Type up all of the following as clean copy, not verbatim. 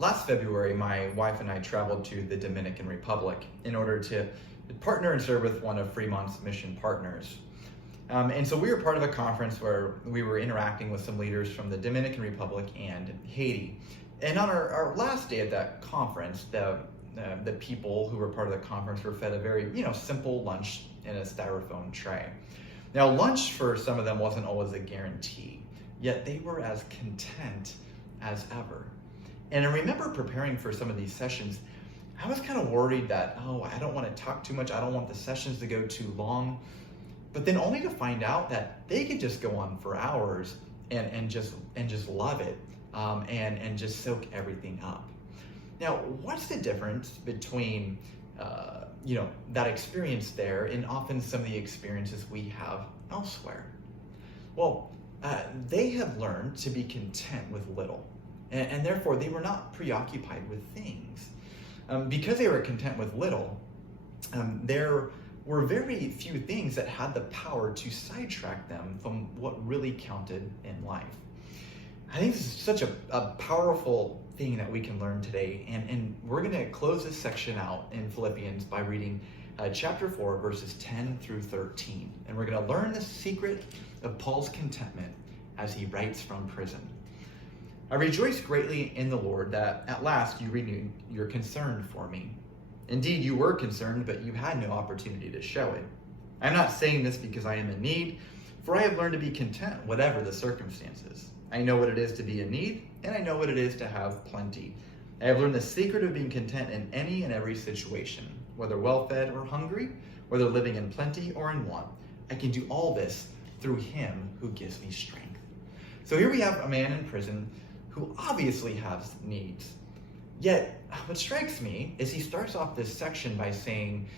Last February, my wife and I traveled to the Dominican Republic in order to partner and serve with one of Fremont's mission partners. And so we were part of a conference where we were interacting with some leaders from the Dominican Republic and Haiti. And on our last day at that conference, the people who were part of the conference were fed a very, simple lunch in a styrofoam tray. Now, lunch for some of them wasn't always a guarantee, yet they were as content as ever. And I remember preparing for some of these sessions, I was kind of worried that, I don't want to talk too much, I don't want the sessions to go too long, but then only to find out that they could just go on for hours and just love it, and just soak everything up. Now, what's the difference between that experience there and often some of the experiences we have elsewhere? Well, they had learned to be content with little, and therefore they were not preoccupied with things. Because they were content with little, there were very few things that had the power to sidetrack them from what really counted in life. I think this is such a powerful thing that we can learn today, and we're going to close this section out in Philippians by reading chapter 4, verses 10 through 13. And we're going to learn the secret of Paul's contentment as he writes from prison. I rejoice greatly in the Lord that at last you renewed your concern for me. Indeed, you were concerned, but you had no opportunity to show it. I'm not saying this because I am in need, for I have learned to be content, whatever the circumstances. I know what it is to be in need, and I know what it is to have plenty. I have learned the secret of being content in any and every situation, whether well-fed or hungry, whether living in plenty or in want. I can do all this through him who gives me strength. So here we have a man in prison who obviously has needs. Yet, what strikes me is he starts off this section by saying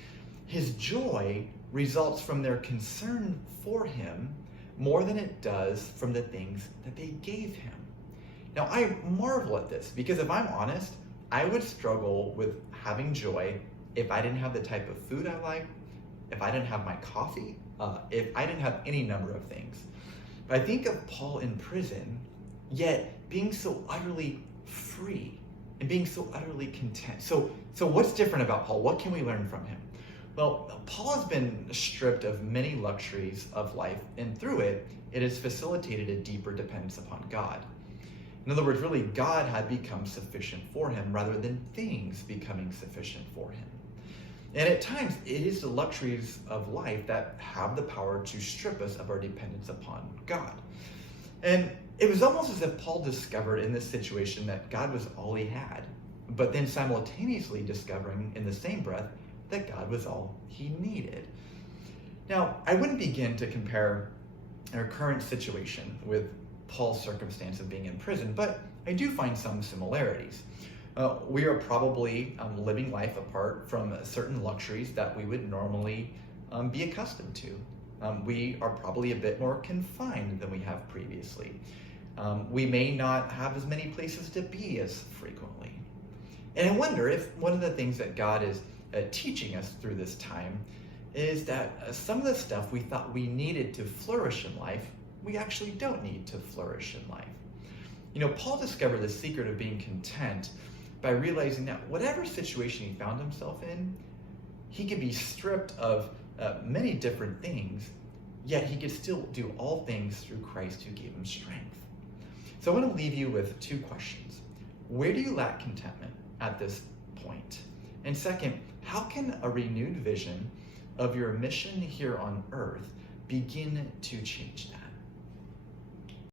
his joy results from their concern for him more than it does from the things that they gave him. Now, I marvel at this because if I'm honest, I would struggle with having joy if I didn't have the type of food I like, if I didn't have my coffee, if I didn't have any number of things. But I think of Paul in prison, yet being so utterly free and being so utterly content. So what's different about Paul? What can we learn from him? Well, Paul has been stripped of many luxuries of life, and through it, it has facilitated a deeper dependence upon God. In other words, really, God had become sufficient for him rather than things becoming sufficient for him. And at times, it is the luxuries of life that have the power to strip us of our dependence upon God. And it was almost as if Paul discovered in this situation that God was all he had, but then simultaneously discovering in the same breath that God was all he needed. Now, I wouldn't begin to compare our current situation with Paul's circumstance of being in prison, but I do find some similarities. We are probably living life apart from certain luxuries that we would normally be accustomed to. We are probably a bit more confined than we have previously. We may not have as many places to be as frequently. And I wonder if one of the things that God is teaching us through this time is that some of the stuff we thought we needed to flourish in life, we actually don't need to flourish in life. Paul discovered the secret of being content by realizing that whatever situation he found himself in, he could be stripped of many different things, yet he could still do all things through Christ who gave him strength. So I want to leave you with two questions. Where do you lack contentment at this point? And second, how can a renewed vision of your mission here on earth begin to change that?